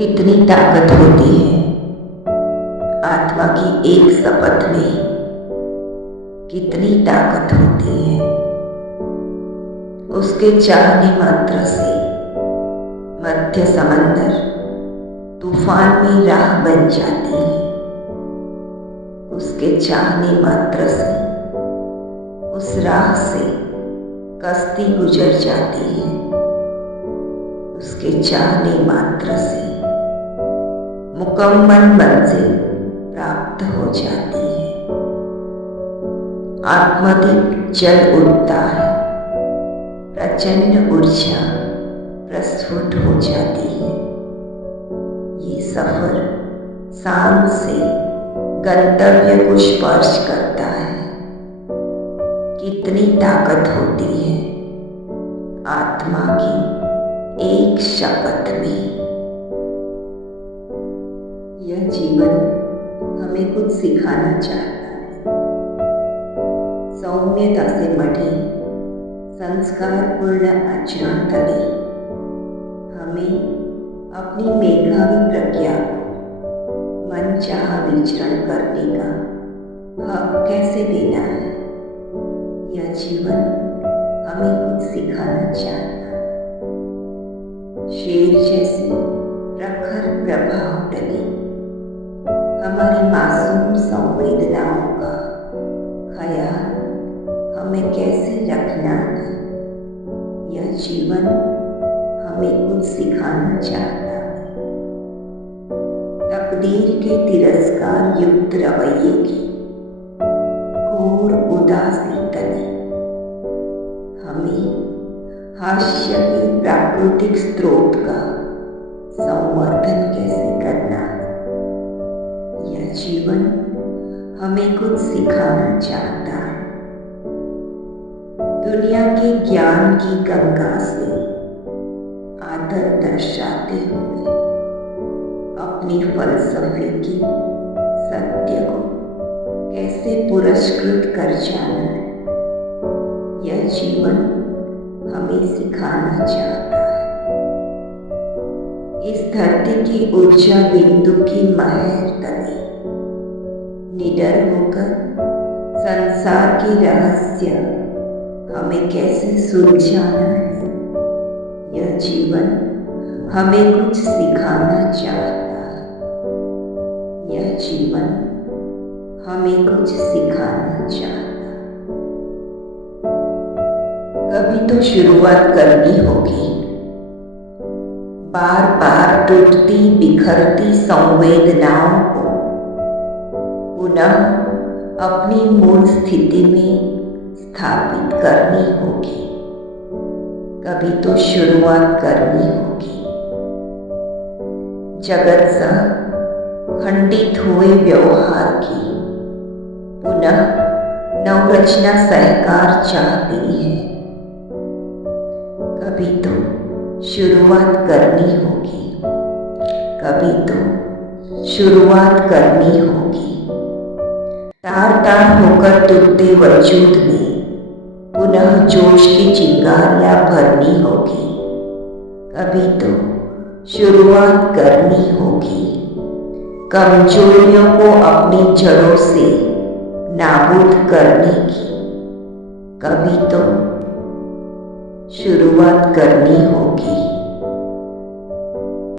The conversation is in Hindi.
कितनी ताकत होती है आत्मा की एक शपथ में। कितनी ताकत होती है उसके चाहने मात्र से। मध्य समंदर तूफान में राह बन जाती है उसके चाहने मात्र से। उस राह से कश्ती गुजर जाती है उसके चाहने मात्र से। मुकम्मल मंजिल प्राप्त हो जाती है। आत्मदीप जल उठता है, प्रचंड ऊर्जा प्रस्फुट हो जाती है। ये सफर शांत से गंतव्य को स्पर्श करता है। कितनी ताकत होती है आत्मा की एक शपथ में। यह जीवन हमें कुछ सिखाना चाहता है। सौम्यता से मढ़े संस्कारपूर्ण आचरण तले हमें अपनी मेधावी प्रज्ञा को मनचाहा विचरण करने का हक कैसे देना है। यह जीवन हमें कुछ सिखाना चाहता है। शेर जैसे प्रखर प्रभाव तले हमारी मासूम संवेदनाओं का ख्याल हमें कैसे रखना है। यह जीवन हमें कुछ सिखाना चाहता है। तकदीर के तिरस्कार युक्त रवैये की घोर उदासी तले हमें हास्य के प्राकृतिक स्रोत का संवर्धन कैसे करना है। यह जीवन हमें कुछ सिखाना चाहता है। दुनिया के ज्ञान की गंगा से आदर दर्शाते हुए अपनी फलसफे की सत्य को कैसे पुरस्कृत कर जाना है। यह जीवन हमें सिखाना चाहता है। इस धरती की ऊर्जा बिंदु की महर तले निडर होकर संसार की रहस्य हमें कैसे सुलझाना है। यह जीवन हमें कुछ सिखाना चाहता है। यह जीवन हमें कुछ सिखाना चाहता है। कभी तो शुरुआत करनी होगी। बार बार टूटती बिखरती संवेदनाओं को पुनः अपनी मूल स्थिति में स्थापित करनी होगी। कभी तो शुरुआत करनी होगी। जगत सह खंडित हुए व्यवहार की पुनः नवरचना सहकार चाहती है। कभी तो शुरुआत करनी होगी। कभी तो शुरुआत करनी होगी। तार तार होकर टूटते वजूद में पुनः जोश की चिंगारियां भरनी होगी। कभी तो शुरुआत करनी होगी। कमजोरियों को अपनी जड़ों से नाबूद करने की कभी तो शुरुआत करनी होगी।